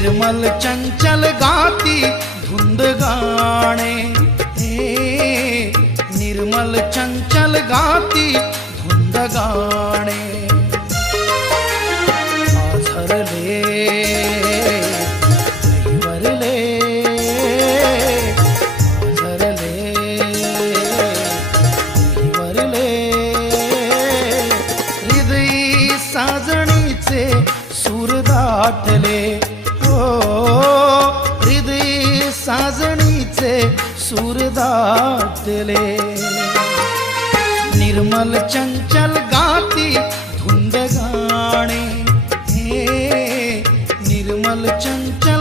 निर्मल चंचल गाती धुंद गाणे, निर्मल चंचल गाती धुंद गाणे। आझरले दहीवरले, आझरले दहीवरले, हृदयी साजणीचे सूर दाटले, हृदय साजणीचे सूर दाटले। निर्मल चंचल गाती धुंद गाणे, निर्मल चंचल